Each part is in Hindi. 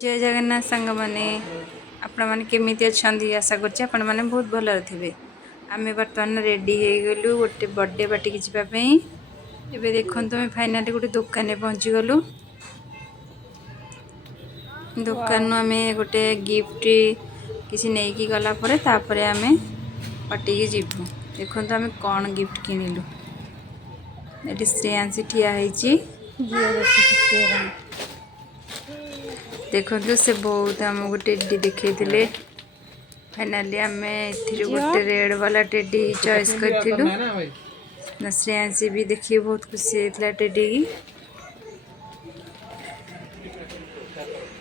जय जगन्नाथ सांग मैंने आपण मैंने केमी अच्छा आशा कर बहुत भल थे। आम बर्तमान रेडी हो गलु गोटे बर्थडे पार्टी की जावाई। एबे देखो आम फाइनाली गोटे दुकान पहुँची गलु। दुकान आम गोटे गिफ्ट किसी नहीं कि गला तापर आम पार्टी की जीवु। देखो आम कौन गिफ्ट किणिलु। ये श्रेयांशी ठिया देखो से बहुत आमको टेडी देखते। फाइनाली आम गोटे रेड वाला टेडी चॉइस करूँ। श्रेयांशी भी देखिए बहुत खुशी होता टेडी की।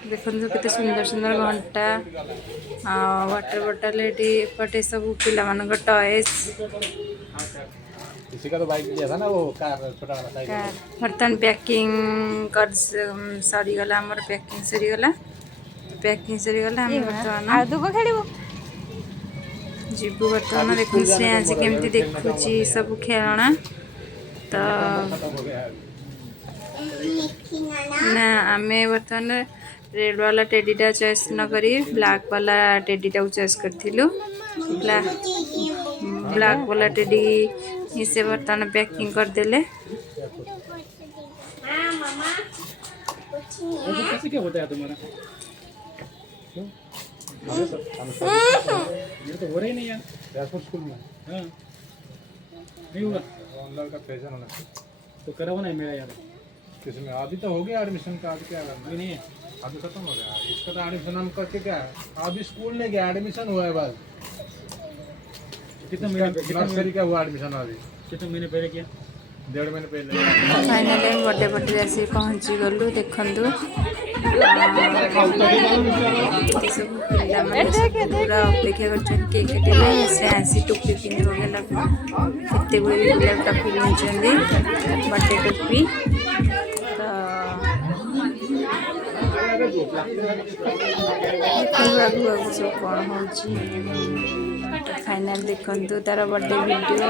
देखो केते सुंदर सुंदर घंटा वाटर बोतल एपटे सब पिला मान टॉयज। किसी का तो बाइक लिया था ना वो कार छोटा वाला साइकिल। बर्तमान पैकिंग कर सरीगला आमर पैकिंग सरीगला आम बर्तमान जीवु। बर्तमान देखो श्रेयांशी केमती देखुची सब खेलना तो ना आम बर्तमान रेड वाला टेडीटा चॉइस न करी ब्लैक वाला टेडीटा चॉइस करूँ। ब्लैक वाला टेडी से बर्तमान पैकिंग करदेले। कैसे क्या होता है तुम्हारा? ये तो हो रहा ही नहीं यार। राजपुर स्कूल में हाँ नहीं होगा। ऑनलाइन का फैशन होना तो कराओ ना मेरा यार। किसी में अभी तो हो गया एडमिशन का। अभी क्या करना नहीं है। अभी खत्म हो गया इसका तो एडमिशन हम करके क्या अभी स्कूल नहीं गया एडमिशन हुआ है बस। कितने महीने नर्सरी का हुआ एडमिशन? अभी कितने महीने पहले किया? 1.5 महीने पहले। फाइनली बर्थडे पार्टी आसी पहुँची गलु। देखु पूरा अपेक्षा कर केक कटेगा। श्रेयांशी टोपी पिंधे केते पिला पिंधि बर्थडे टोपी तो सब कौन हो फाइनल देखु तार बर्थडे वीडियो।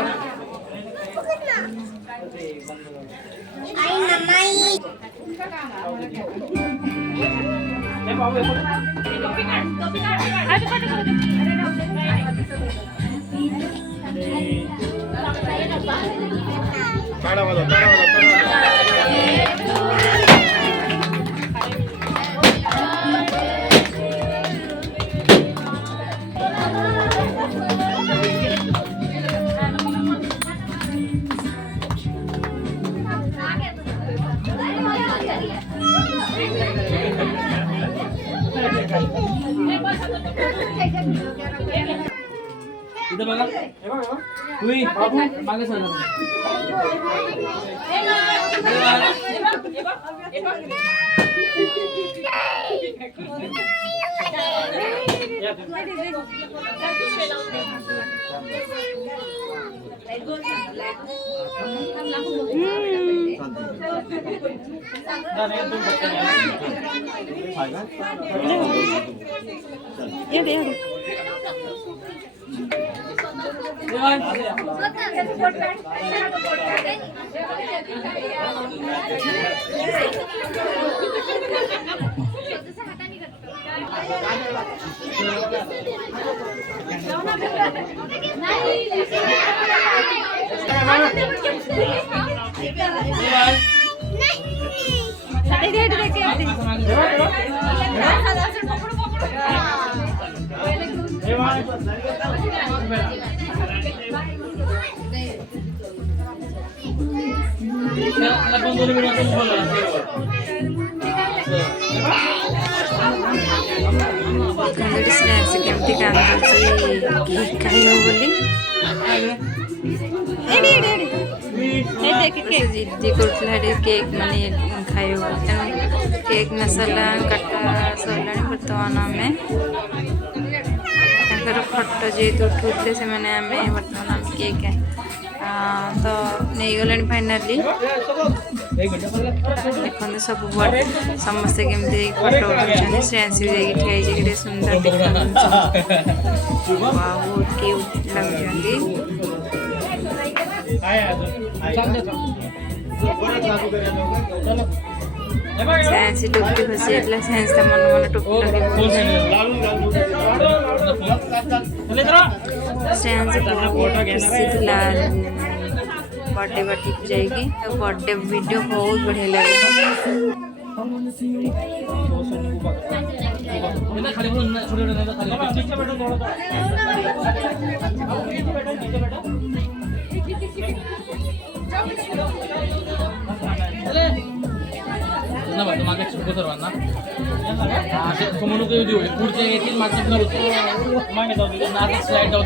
इधर बघा तुई बाबू मागे सर श्रेयांशी केमती कांदी खाई बोली जिद्दी कर केक मानी खाई केक मसाला काटा सरला। बर्तमान आम फटो जेहतु उठे से बर्तमान केक तो नहीं गले फाइनाली। देखते सब समस्ते केमती फोटो उठाऊँ। श्रेयांशी ठिया सुंदर बहुत क्यूट लगुंट। ସାଇନ୍ସ ଟୋପି ଖସି ଯାଇଥିଲା ସାଇନ୍ସ ତା ମନ ମନ ଟୋପି ଲଗେଇ ସାଇନ୍ସ ବହୁତ ଖୁସି ଥିଲା बर्थडे पार्टी को जाएगी तो बर्थडे वीडियो बहुत बढ़िया लगे मागे छोटे सर्वांना समोर पुढचे येतील मागचे स्लाइड जाऊ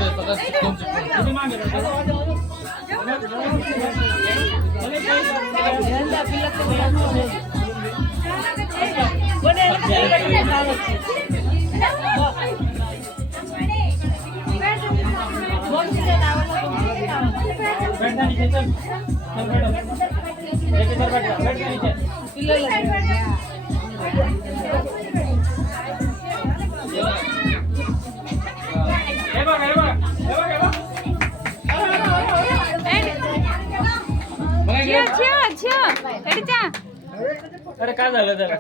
अरे काय झालं त्याला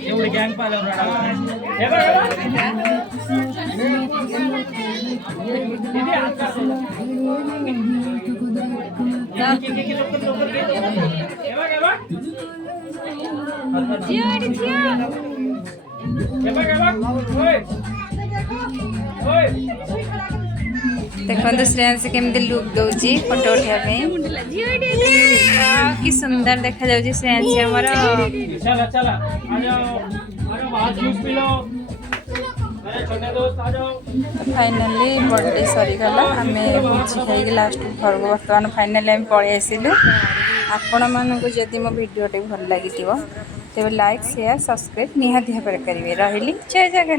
एवढी गँग पाहिलं देखो श्रेयांश केमती लुक दूची फोटो उठाई कि सुंदर देखा जाऊँ श्रेयांश आमर फाइनाली बर्थडे सरीगला आम भोजी खाई लास्ट घर को बर्तमान फाइनाली आम पलि आसिलु आपण मानक जदि मो भिडियोटे भल लगी तेज लाइक शेयर सब्सक्राइब निहाती भाव करेंगे रही जय जगन्नाथ।